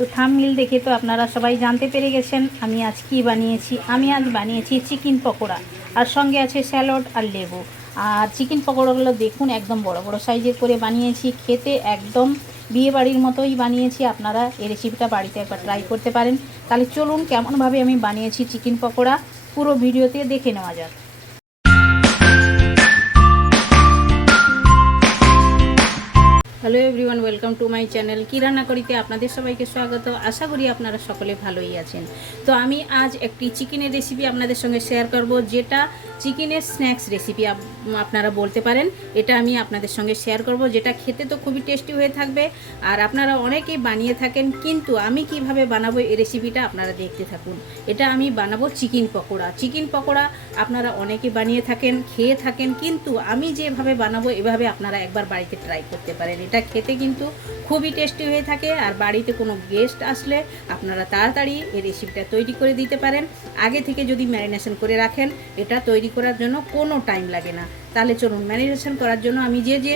তো থামমিল দেখে তো আপনারা সবাই জানতে পেরে গেছেন, আমি আজ কি বানিয়েছি, আমি আজ বানিয়েছি চিকেন পকোড়া। আর সঙ্গে আছে স্যালাড আর লেবু। আর চিকেন পকোড়াগুলো দেখুন, একদম বড় বড় সাইজের করে বানিয়েছি। খেতে একদম বিয়ে বাড়ির মতোই বানিয়েছি আপনারা, এই রেসিপিটা বাড়িতে একবার ট্রাই করতে পারেন। তাহলে চলুন কেমনভাবে আমি বানিয়েছি চিকেন পকোড়া, পুরো ভিডিওতে দেখে নেওয়া যাক। Everyone welcome to my channel কি রান্না করিতে আপনাদের সবাইকে স্বাগত। আশা করি আপনারা সকলে ভালোই আছেন। তো আমি আজ একটি চিকেনের রেসিপি আপনাদের সঙ্গে শেয়ার করব, যেটা চিকেনের স্ন্যাক্স রেসিপি আপনারা বলতে পারেন। এটা আমি আপনাদের সঙ্গে শেয়ার করব। যেটা খেতে তো খুবই টেস্টি হয়ে থাকবে। আর আপনারা অনেকেই বানিয়ে থাকেন, কিন্তু আমি কীভাবে বানাবো এই রেসিপিটা আপনারা দেখতে থাকুন। এটা আমি বানাবো চিকেন পকোড়া। চিকেন পকোড়া আপনারা অনেকে বানিয়ে থাকেন, খেয়ে থাকেন, কিন্তু আমি যেভাবে বানাবো, এভাবে আপনারা একবার বাড়িতে ট্রাই করতে পারেন। এটা খেতে কিন্তু খুবই টেস্টি হয়ে থাকে। আর বাড়িতে কোনো গেস্ট আসলে আপনারা তাড়াতাড়ি এই রেসিপিটা তৈরি করে দিতে পারেন। আগে থেকে যদি ম্যারিনেশন করে রাখেন, এটা তৈরি করার জন্য কোনো টাইম লাগে না। তাহলে চলুন ম্যারিনেশন করার জন্য আমি যে যে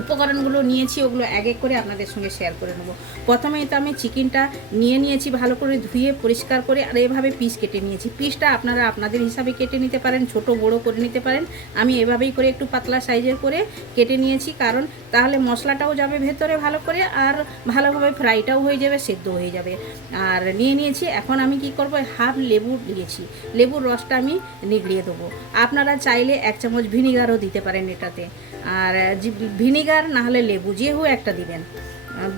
উপকরণগুলো নিয়েছি, ওগুলো এক এক করে আপনাদের সঙ্গে শেয়ার করে নেব। প্রথমেই তো আমি চিকেনটা নিয়ে নিয়েছি, ভালো করে ধুয়ে পরিষ্কার করে, আর এভাবে পিস কেটে নিয়েছি। পিসটা আপনারা আপনাদের হিসাবে কেটে নিতে পারেন, ছোট বড় করে নিতে পারেন। আমি এভাবেই করে একটু পাতলা সাইজের করে কেটে নিয়েছি, কারণ তাহলে মশলাটাও যাবে ভেতরে ভালো করে, আর ভালোভাবে ফ্রাইটাও হয়ে যাবে, সেদ্ধ হয়ে যাবে। আর নিয়ে নিয়েছি, এখন আমি কি করব, হাফ লেবু নিয়েছি লেবুর রসটা আমি নিগড়িয়ে দেবো। আপনারা চাইলে এক চামচ ভিনিগারও দিতে পারেন এটাতে। আর ভিনিগার না হলে লেবু যেহু একটা দিবেন।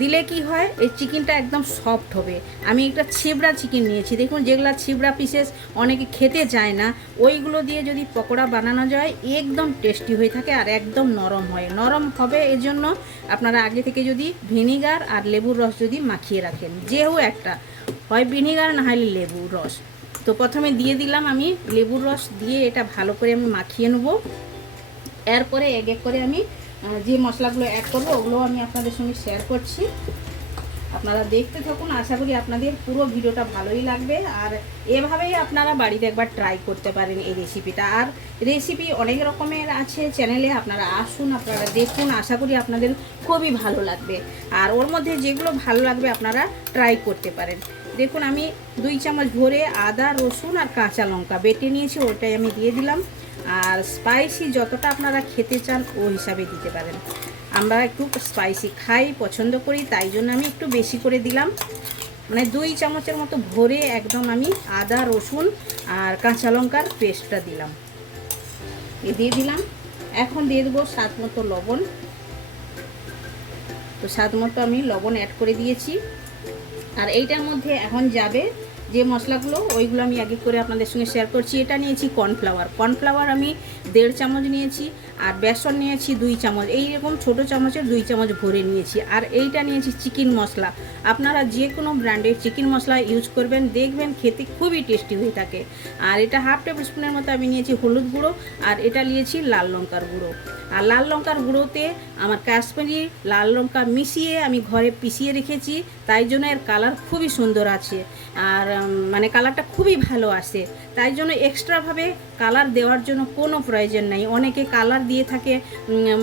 দিলে কি হয়, এই চিকেনটা একদম সফট হবে। আমি একটা ছিবড়া চিকেন নিয়েছি। দেখুন, যেগুলো ছিবড়া পিসেস অনেকে খেতে চায় না, ওইগুলো দিয়ে যদি পকোড়া বানানো যায়, একদম টেস্টি হয়ে থাকে আর একদম নরম হয়। নরম হবে এর জন্য আপনারা আগে থেকে যদি ভিনিগার আর লেবুর রস যদি মাখিয়ে রাখেন যেহু একটা। হয় ভিনিগার, না হলে লেবুর রস। তো প্রথমে দিয়ে দিলাম আমি লেবুর রস, দিয়ে এটা ভালো করে আমি মাখিয়ে নেব। এরপরে এক এক করে আমি যে মশলাগুলো অ্যাড করব, ওগুলো আমি আপনাদের সঙ্গে শেয়ার করছি। আপনারা দেখতে থাকুন, আশা করি আপনাদের পুরো ভিডিওটা ভালোই লাগবে। আর এভাবেই আপনারা বাড়িতে একবার ট্রাই করতে পারেন এই রেসিপিটা আর রেসিপি অনেক রকমের আছে চ্যানেলে আপনারা আসুন, আপনারা দেখুন, আশা করি আপনাদের খুবই ভালো লাগবে। আর ওর মধ্যে যেগুলো ভালো লাগবে আপনারা ট্রাই করতে পারেন। দেখুন, আমি দুই চামচ ভরে আদা, রসুন আর কাঁচা লঙ্কা বেটে নিয়েছি, ওটাই আমি দিয়ে দিলাম। আর স্পাইসি যতটা আপনারা খেতে চান, ও হিসাবে দিতে পারেন। আমরা একটু স্পাইসি খাই, পছন্দ করি, তাই জন্য আমি একটু বেশি করে দিলাম। মানে দুই চামচের মতো ভরে একদম আমি আদা, রসুন আর কাঁচা লঙ্কার পেস্টটা দিলাম। এ দিয়ে দিলাম। এখন দিয়ে দেবো স্বাদ মতো লবণ। তো স্বাদ মতো আমি লবণ অ্যাড করে দিয়েছি। আর এইটার মধ্যে এখন যাবে যে মশলাগুলো, ওইগুলো আমি আগে করে আপনাদের সঙ্গে শেয়ার করছি। এটা নিয়েছি কর্নফ্লাওয়ার কর্নফ্লাওয়ার আমি দেড় চামচ নিয়েছি আর বেসন নিয়েছি দুই চামচ। এই এইরকম ছোট চামচের দুই চামচ ভরে নিয়েছি। আর এইটা নিয়েছি চিকেন মশলা। আপনারা যে কোনো ব্র্যান্ডের চিকেন মশলা ইউজ করবেন, দেখবেন খেতে খুবই টেস্টি হয়ে থাকে। আর এটা হাফ টেবিল স্পুনের মতো আমি নিয়েছি হলুদ গুঁড়ো আর এটা নিয়েছি লাল লঙ্কার গুঁড়ো। আর লাল লঙ্কার গুঁড়োতে আমার কাশ্মীরি লাল লঙ্কা মিশিয়ে আমি ঘরে পিষিয়ে রেখেছি। তাই জন্য এর কালার খুবই সুন্দর আছে। আর মানে কালারটা খুবই ভালো আসে তাই জন্য এক্সট্রাভাবে কালার দেওয়ার জন্য কোনো প্রয়োজন নাই। অনেকে কালার দিয়ে থাকে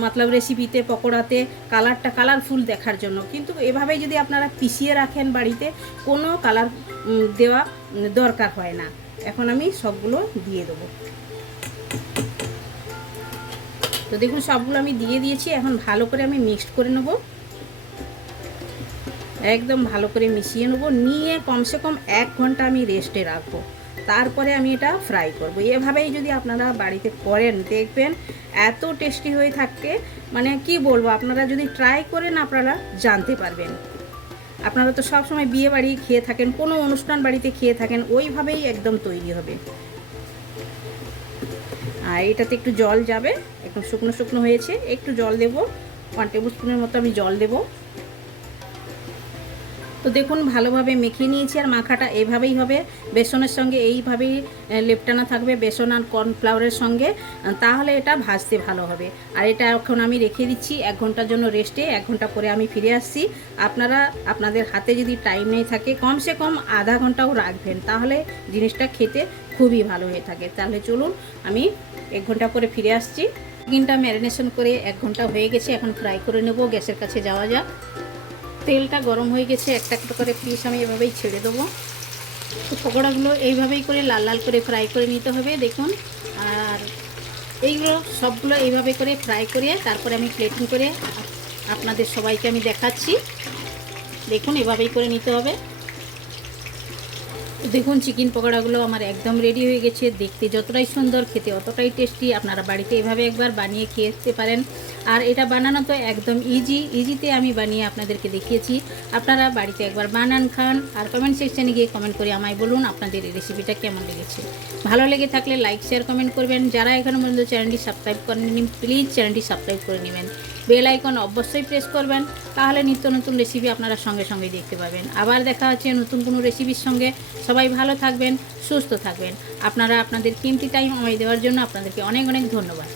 মতলব রেসিপিতে পকোড়াতে, কালারটা কালারফুল দেখার জন্য। কিন্তু এভাবে যদি আপনারা পিষিয়ে রাখেন বাড়িতে, কোনো কালার দেওয়া দরকার হয় না। এখন আমি সবগুলো দিয়ে দেবো। তো দেখুন, সবগুলো আমি দিয়ে দিয়েছি। এখন ভালো করে আমি মিক্সড করে নেব। একদম ভালো করে মিশিয়ে নেব। নিয়ে কমসে কম এক ঘণ্টা আমি রেস্টে রাখব। তারপরে আমি এটা ফ্রাই করব। এভাবেই যদি আপনারা বাড়িতে করেন, দেখবেন এত টেস্টি হয়ে থাকে। মানে কি বলব, আপনারা যদি ট্রাই করেন, আপনারা জানতে পারবেন। আপনারা তো সবসময় বিয়ে বাড়ি খেয়ে থাকেন, কোনো অনুষ্ঠান বাড়িতে খেয়ে থাকেন, ওইভাবেই একদম তৈরি হবে। আর এটাতে একটু জল যাবে, একদম শুকনো শুকনো হয়েছে। একটু জল দেব ওয়ান টেবিল স্পুনের মতো আমি জল দেব। তো দেখুন, ভালোভাবে মেখে নিয়েছি আর মাখাটা এভাবেই হবে। বেসনের সঙ্গে এইভাবেই লেপটানো থাকবে বেসন আর কর্নফ্লাওয়ারের সঙ্গে তাহলে এটা ভাজতে ভালো হবে। আর এটা এখন আমি রেখে দিচ্ছি এক ঘণ্টার জন্য রেস্টে, এক ঘণ্টা পরে আমি ফিরে আসছি। আপনারা, আপনাদের হাতে যদি টাইম নেই থাকে, কমসে কম আধা ঘন্টাও রাখবেন, তাহলে জিনিসটা খেতে খুবই ভালো হয়ে থাকে। তাহলে চলুন, আমি এক ঘণ্টা পরে ফিরে আসছি। চিকেনটা ম্যারিনেশন করে এক ঘণ্টা হয়ে গেছে, এখন ফ্রাই করে নেব, গ্যাসের কাছে যাওয়া যাক। তেলটা গরম হয়ে গেছে, একটা একটা করে পিস আমি এভাবেই ছেড়ে দেবো। তো পকোড়াগুলো এইভাবেই করে লাল লাল করে ফ্রাই করে নিতে হবে, দেখুন। আর এইগুলো সবগুলো এইভাবে করে ফ্রাই করে তারপরে আমি প্লেটিং করে আপনাদের সবাইকে আমি দেখাচ্ছি। দেখুন, এভাবেই করে নিতে হবে। দেখুন চিকেন পকোড়াগুলো আমার একদম রেডি হয়ে গেছে। দেখতে যতটাই সুন্দর, খেতে অতটাই টেস্টি আপনারা বাড়িতে এভাবে একবার বানিয়ে খেতে পারেন। আর এটা বানানো তো একদম ইজি ইজিতে আমি বানিয়ে আপনাদেরকে দেখিয়েছি। আপনারা বাড়িতে একবার বানান, খান, আর কমেন্ট সেকশানে গিয়ে কমেন্ট করে আমায় বলুন আপনাদের এই রেসিপিটা কেমন লেগেছে। ভালো লেগে থাকলে লাইক শেয়ার কমেন্ট করবেন। যারা এখনও পর্যন্ত চ্যানেলটি সাবস্ক্রাইব করেননি প্লিজ চ্যানেলটি সাবস্ক্রাইব করে নেবেন। বেল আইকন অবশ্যই প্রেস করবেন, তাহলে নিত্য নতুন রেসিপি আপনারা সঙ্গে সঙ্গে দেখতে পাবেন। আবার দেখা হচ্ছে নতুন কোনো রেসিপির সঙ্গে। সবাই ভালো থাকবেন, সুস্থ থাকবেন। আপনারা আপনাদের কিমতি টাইম আমায় দেওয়ার জন্য আপনাদেরকে অনেক অনেক ধন্যবাদ।